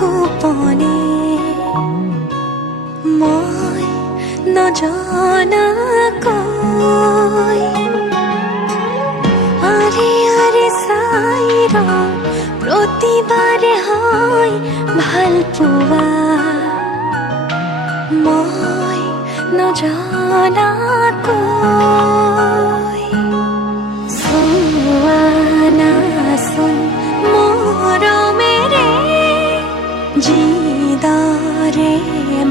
গোপনে মই নজনাকৈ আৰে আৰে চাই প্ৰতিবাৰে হয় ভাল পোৱা মই নজনাকৈ চোৱা নাচোন মৰমেৰে যিদৰে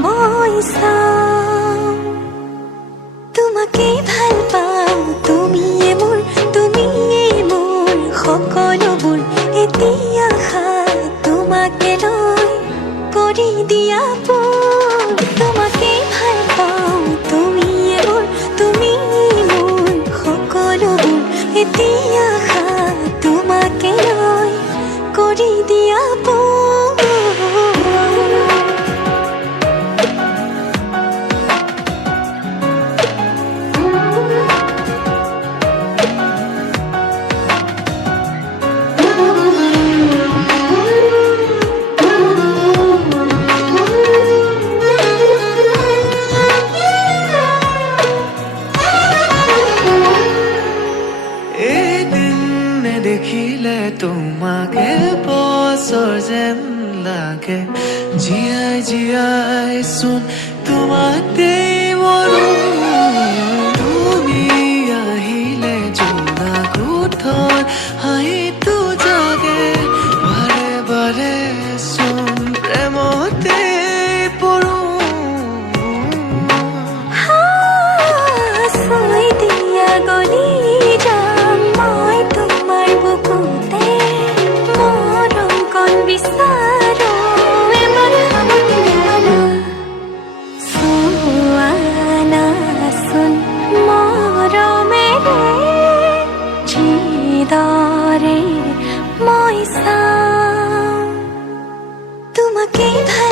মই চাওঁ তোমাকেই ভাল পাওঁ তুমিয়ে মোৰ সকলোবোৰ এতিয়া তোমাকে লৈ কৰি দিয়া তোমাকেই ভাল পাওঁ তুমিয়ে মোৰ সকলোবোৰ এতিয়া তোমাকে লৈ কৰি দিয়া দেখিলে তোমাকে বছৰ যেন লাগে জীয়াই জীয়াই চোন তোমাকেই মৰো তুমি আহিলে জোনা কোঠৰ হাঁহিটো জাগে বাৰে বাৰে চোন প্ৰেমতে পৰো মই চাওঁ তোমাকেই ভাল